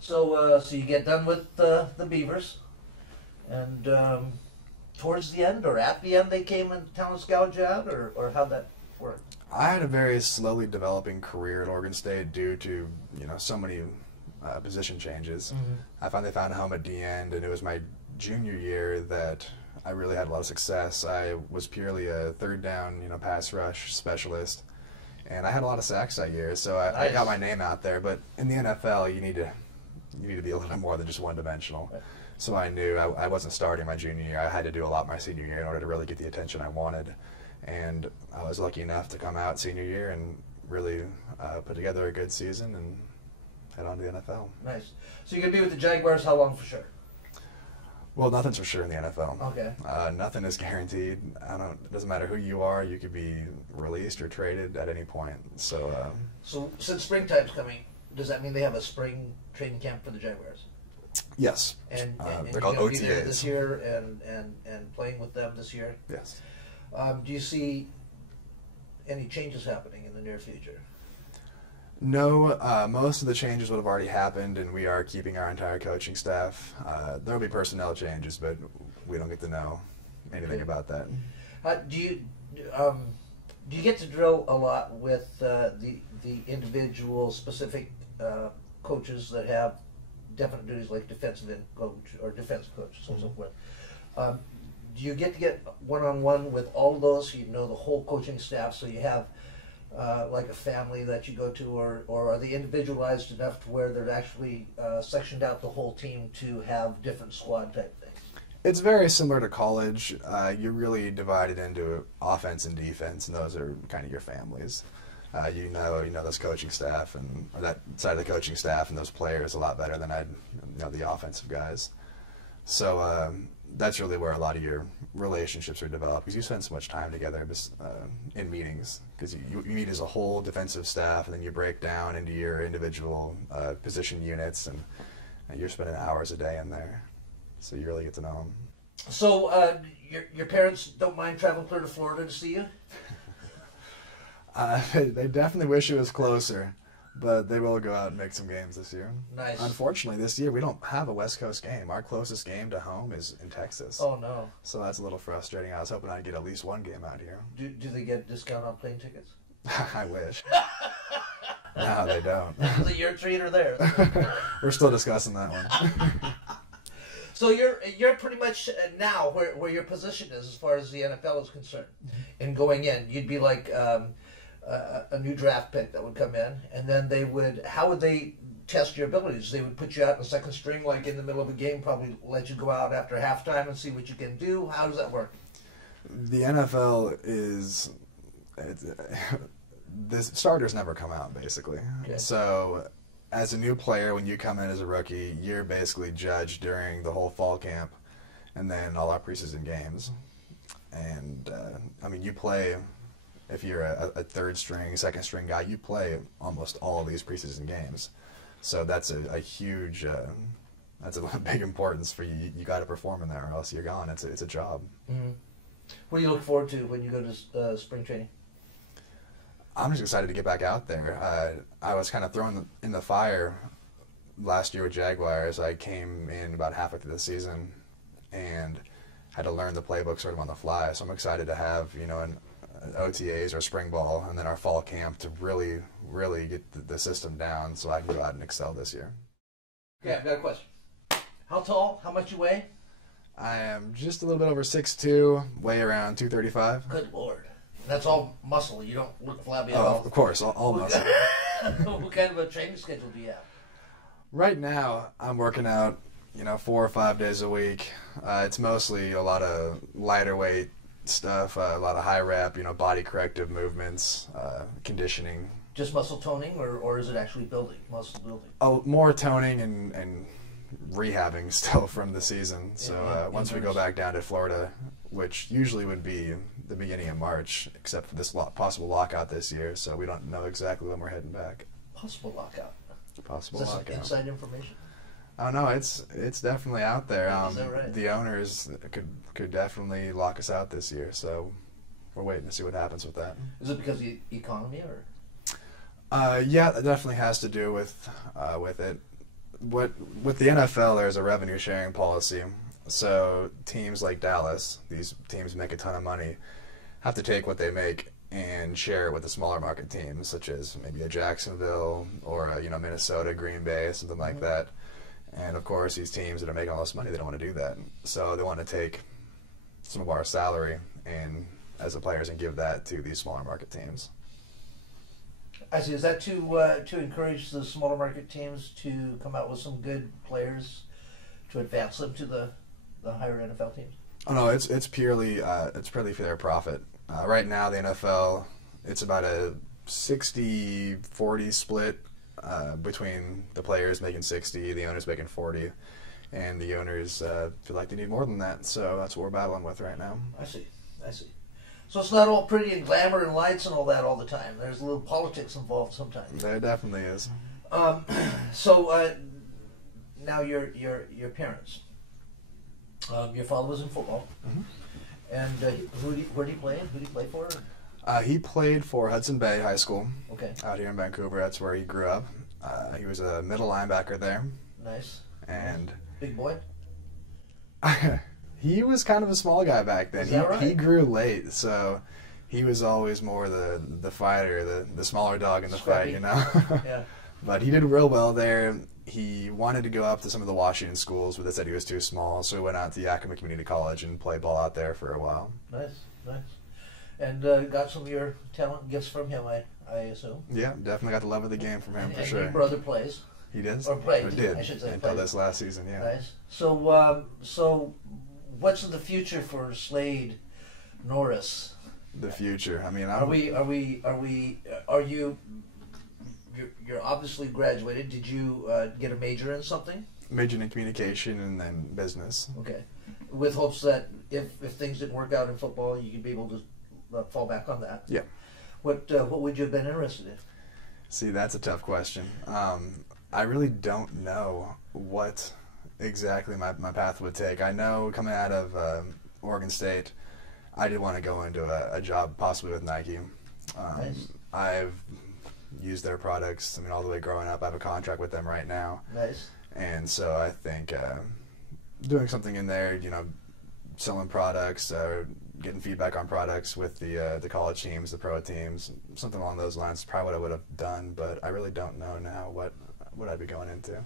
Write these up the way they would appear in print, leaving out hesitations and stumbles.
So you get done with the Beavers, and towards the end or at the end they came and town scout you out, or how'd that work? I had a very slowly developing career at Oregon State due to so many position changes. I finally found a home at the end, and it was my junior year that I really had a lot of success. I was purely a third down, pass rush specialist, and I had a lot of sacks that year, so I got my name out there. But in the NFL, you need to be a little bit more than just one-dimensional. Right. So I knew I wasn't starting my junior year. I had to do a lot my senior year in order to really get the attention I wanted. And I was lucky enough to come out senior year and really put together a good season and head on to the NFL. Nice. So you're going to be with the Jaguars how long for sure? Well, nothing's for sure in the NFL. Okay. Nothing is guaranteed. It doesn't matter who you are. You could be released or traded at any point. So since springtime's coming, does that mean they have a spring training camp for the Jaguars? Yes. And they're called OTAs. Be there this year and playing with them this year? Yes. Do you see any changes happening in the near future? No, most of the changes would have already happened, and we are keeping our entire coaching staff. There will be personnel changes, but we don't get to know anything about that. Do you get to drill a lot with the individual specific coaches that have definite duties like defensive end coach or defensive coach, so forth? Do you get one-on-one with all of those, so you know the whole coaching staff, so you have like a family that you go to, or are they individualized enough to where they're actually sectioned out the whole team to have different squad type things? It's very similar to college. You're really divided into offense and defense, and those are kind of your families. You know those coaching staff or that side of the coaching staff and those players a lot better than I know the offensive guys. So that's really where a lot of your relationships are developed, because you spend so much time together in meetings, because you meet as a whole defensive staff, and then you break down into your individual position units, and you're spending hours a day in there, so you really get to know them. So your parents don't mind traveling clear to Florida to see you? They definitely wish it was closer, but they will go out and make some games this year. Nice. Unfortunately, this year we don't have a West Coast game. Our closest game to home is in Texas. Oh, no. So that's a little frustrating. I was hoping I'd get at least one game out here. Do they get a discount on plane tickets? I wish. No, they don't. Is it your treat or theirs? We're still discussing that one. So you're pretty much now where your position is as far as the NFL is concerned. And going in, you'd be like a new draft pick that would come in, and then how would they test your abilities? They would put you out in the second string, like in the middle of a game, probably let you go out after halftime and see what you can do. How does that work? The NFL is... the starters never come out, basically. Okay. So as a new player, when you come in as a rookie, you're basically judged during the whole fall camp and then all our preseason games. And, you play... If you're a third string, second string guy, you play almost all these preseason games. So that's a huge, that's a big importance for you. You got to perform in there, or else you're gone. It's a job. Mm-hmm. What do you look forward to when you go to spring training? I'm just excited to get back out there. I was kind of thrown in the fire last year with Jaguars. I came in about halfway through the season and had to learn the playbook sort of on the fly. So I'm excited to have an OTAs or spring ball and then our fall camp to really get the system down so I can go out and excel this year. Okay, I've got a question. How tall? How much you weigh? I am just a little bit over 6'2", weigh around 235. Good Lord. That's all muscle. You don't look flabby at all. Of course, all muscle. What kind of a training schedule do you have? Right now, I'm working out 4 or 5 days a week. It's mostly a lot of lighter weight stuff, a lot of high rep, body corrective movements, conditioning. Just muscle toning, or is it actually muscle building? Oh, more toning and rehabbing still from the season. So once we go back down to Florida, which usually would be the beginning of March, except for this possible lockout this year, so we don't know exactly when we're heading back. Possible lockout? Possible is this lockout. Inside information? Oh no, it's definitely out there. Is that right? The owners could definitely lock us out this year, so we're waiting to see what happens with that. Is it because of the economy, or? Yeah, that definitely has to do with it. with the NFL, there's a revenue sharing policy. So teams like Dallas, these teams make a ton of money, have to take what they make and share it with the smaller market teams, such as maybe a Jacksonville or a, Minnesota, Green Bay, something like that. And of course, these teams that are making all this money, they don't want to do that. So they want to take some of our salary and as the players and give that to these smaller market teams. I see. Is that to encourage the smaller market teams to come out with some good players to advance them to the higher NFL teams? Oh no, it's purely for their profit. Right now, the NFL, it's about a 60-40 split between the players making 60, the owners making 40, and the owners feel like they need more than that. So that's what we're battling with right now. I see. So it's not all pretty and glamour and lights and all that all the time. There's a little politics involved sometimes. There definitely is. So now your parents. Your father was in football, and where did he play? Who did he play for? He played for Hudson Bay High School. Okay. Out here in Vancouver. That's where he grew up. He was a middle linebacker there. Nice. And big boy. He was kind of a small guy back then. Is that right? He grew late, so he was always more the fighter, the smaller dog in the Scrappy. fight, Yeah. But he did real well there. He wanted to go up to some of the Washington schools, but they said he was too small, so he went out to Yakima Community College and played ball out there for a while. Nice. And got some of your talent and gifts from him, I assume. Yeah, definitely got the love of the game from him for and sure. your brother plays. He did. Or played. Or did. I should say until played. this last season. Yeah. Nice. So what's in the future for Slade Norris? The future. I mean, you're obviously graduated. Did you get a major in something? Majored in communication and then business. Okay. With hopes that if things didn't work out in football, you could be able to fall back on that. Yeah. What would you have been interested in? See, that's a tough question. I really don't know what exactly my path would take. I know coming out of Oregon State, I did want to go into a job possibly with Nike. Nice. I've used their products, all the way growing up. I have a contract with them right now. Nice. And so I think doing something in there, selling products, getting feedback on products with the college teams, the pro teams, something along those lines is probably what I would have done, but I really don't know now what I'd be going into.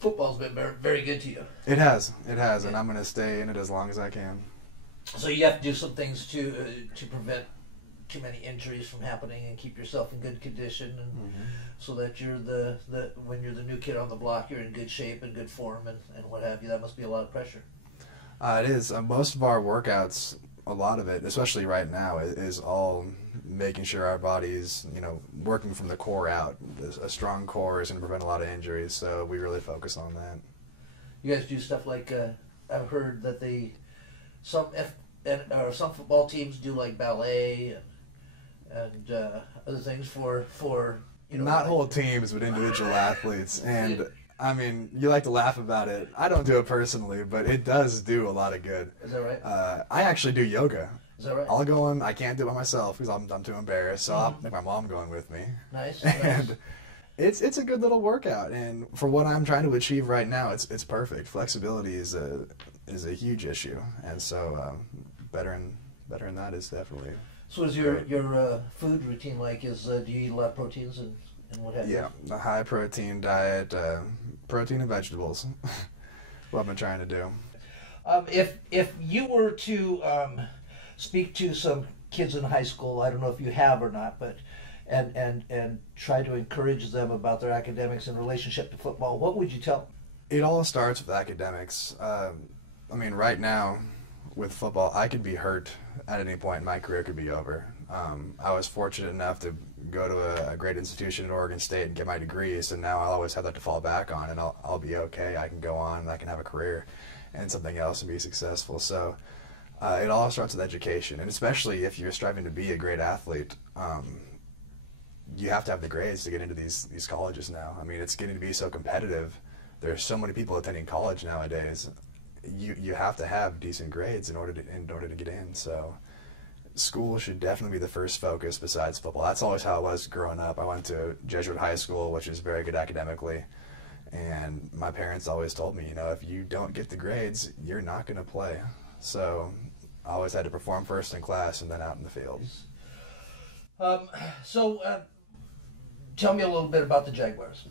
Football's been very, very good to you. It has, Yeah. and I'm going to stay in it as long as I can. So you have to do some things to prevent too many injuries from happening and keep yourself in good condition, and so that you're when you're the new kid on the block, you're in good shape and good form and what have you. That must be a lot of pressure. It is. Most of our workouts, a lot of it, especially right now, is all making sure our body's, working from the core out. A strong core is going to prevent a lot of injuries, so we really focus on that. You guys do stuff like I've heard that some football teams do like ballet and other things for not whole teams, but individual athletes. And you like to laugh about it. I don't do it personally, but it does do a lot of good. Is that right? I actually do yoga. Is that right? I'll go in. I can't do it by myself because I'm too embarrassed, so I'll make my mom go in with me. Nice. And it's a good little workout, and for what I'm trying to achieve right now, it's perfect. Flexibility is a huge issue, and so better in that is definitely. So is your food routine like? Do you eat a lot of proteins and what have you? Yeah, a high protein diet, protein and vegetables. What I've been trying to do. If you were to speak to some kids in high school, I don't know if you have or not, but and try to encourage them about their academics in relationship to football, what would you tell them? It all starts with academics. Right now, with football, I could be hurt at any point. My career could be over. I was fortunate enough to go to a great institution at Oregon State and get my degree, so now I'll always have that to fall back on, and I'll be okay. I can go on, and I can have a career and something else and be successful. So it all starts with education, and especially if you're striving to be a great athlete, you have to have the grades to get into these colleges now. It's getting to be so competitive. There's so many people attending college nowadays. You have to have decent grades in order to get in. So school should definitely be the first focus besides football. That's always how it was growing up. I went to Jesuit high school, which is very good academically, And my parents always told me, if you don't get the grades, you're not going to play. So I always had to perform first in class and then out in the field. Tell me a little bit about the Jaguars.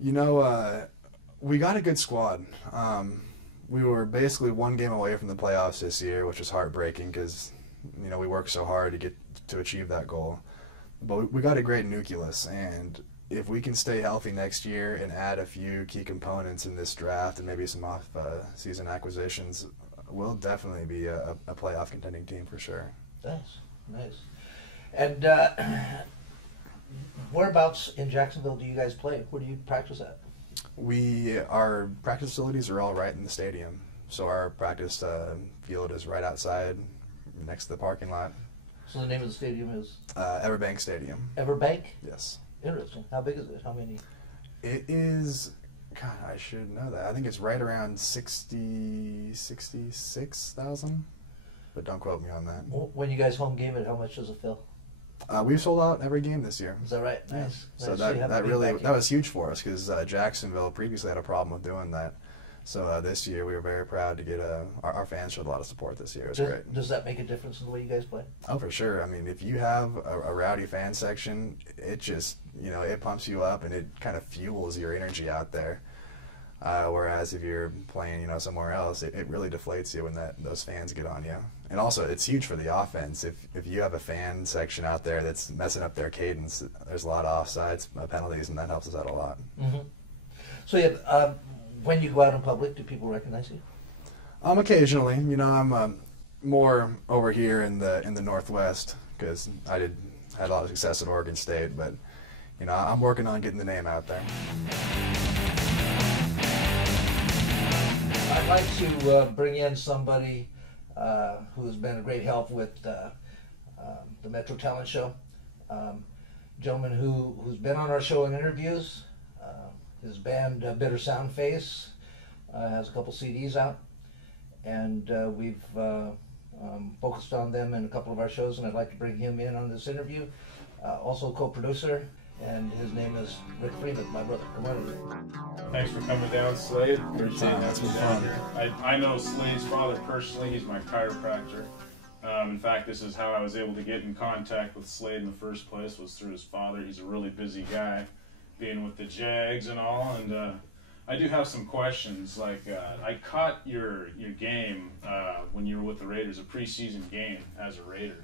We got a good squad. We were basically one game away from the playoffs this year, which was heartbreaking because, we worked so hard to achieve that goal. But we got a great nucleus, and if we can stay healthy next year and add a few key components in this draft and maybe some off-season acquisitions, we'll definitely be a playoff contending team for sure. Nice. And whereabouts in Jacksonville do you guys play? Where do you practice at? Our practice facilities are all right in the stadium. So our practice field is right outside next to the parking lot. So the name of the stadium is? Everbank Stadium. Everbank? Yes. Interesting. How big is it? How many? It is, God, I should know that. I think it's right around 66,000, but don't quote me on that. When you guys home game it, how much does it fill? We've sold out every game this year. Is that right? Nice. Yeah. So that was huge for us because Jacksonville previously had a problem with doing that. So this year we were very proud to get our fans showed a lot of support this year. It was great. Does that make a difference in the way you guys play? Oh, for sure. I mean, if you have a rowdy fan section, it just, it pumps you up and it kind of fuels your energy out there. Whereas if you're playing, somewhere else, it really deflates you when those fans get on you. And also, it's huge for the offense. If you have a fan section out there that's messing up their cadence, there's a lot of offsides, penalties, and that helps us out a lot. Mm-hmm. So when you go out in public, do people recognize you? Occasionally. I'm more over here in the Northwest because I had a lot of success at Oregon State, but I'm working on getting the name out there. I'd like to bring in somebody who's been a great help with the Metro Talent Show. Gentleman who's been on our show in interviews. His band Bitter Sound Face has a couple CDs out, and we've focused on them in a couple of our shows, and I'd like to bring him in on this interview. Also co-producer, and his name is Rick Freeman, my brother. Come on in. Thanks for coming down, Slade. Appreciate That's been down fun. here. I know Slade's father personally. He's my chiropractor. In fact, this is how I was able to get in contact with Slade in the first place, was through his father. He's a really busy guy, being with the Jags and all, and I do have some questions. Like, I caught your game when you were with the Raiders, a preseason game as a Raider,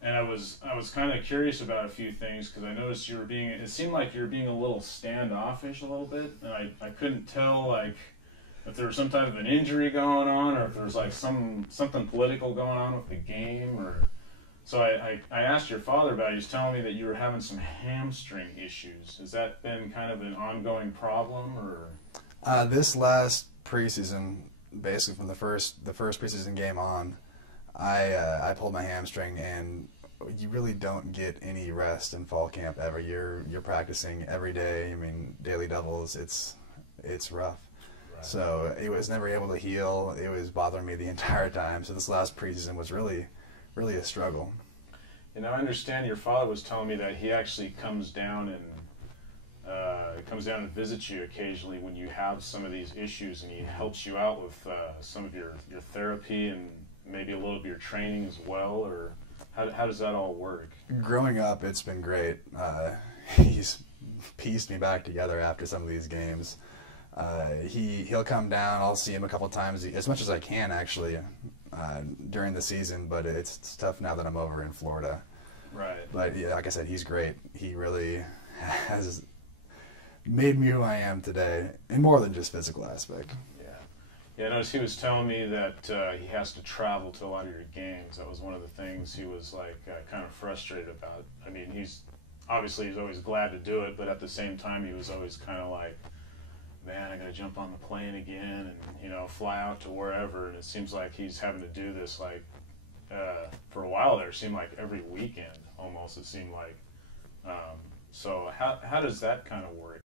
and I was kind of curious about a few things because I noticed it seemed like you were being a little standoffish a little bit, and I couldn't tell like if there was some type of an injury going on or if there was like something political going on with the game or. So I asked your father about it. He was telling me that you were having some hamstring issues. Has that been kind of an ongoing problem, or? This last preseason, basically from the first preseason game on, I pulled my hamstring, and you really don't get any rest in fall camp ever. You're practicing every day. I mean, daily doubles. It's rough. Right. So it was never able to heal. It was bothering me the entire time. So this last preseason was really a struggle. And I understand your father was telling me that he actually comes down and visits you occasionally when you have some of these issues, and he helps you out with some of your therapy and maybe a little of your training as well, or how does that all work? Growing up, it's been great. He's pieced me back together after some of these games. He'll come down. I'll see him a couple times, as much as I can actually, during the season. But it's tough now that I'm over in Florida. Right. But yeah, like I said, he's great. He really has made me who I am today, in more than just physical aspect. Yeah, I noticed he was telling me that he has to travel to a lot of your games. That was one of the things he was like kind of frustrated about. I mean, he's always glad to do it, but at the same time, he was always kind of like, man, I got to jump on the plane again and fly out to wherever. And it seems like he's having to do this like for a while there. It seemed like every weekend almost. It seemed like. So how does that kind of work?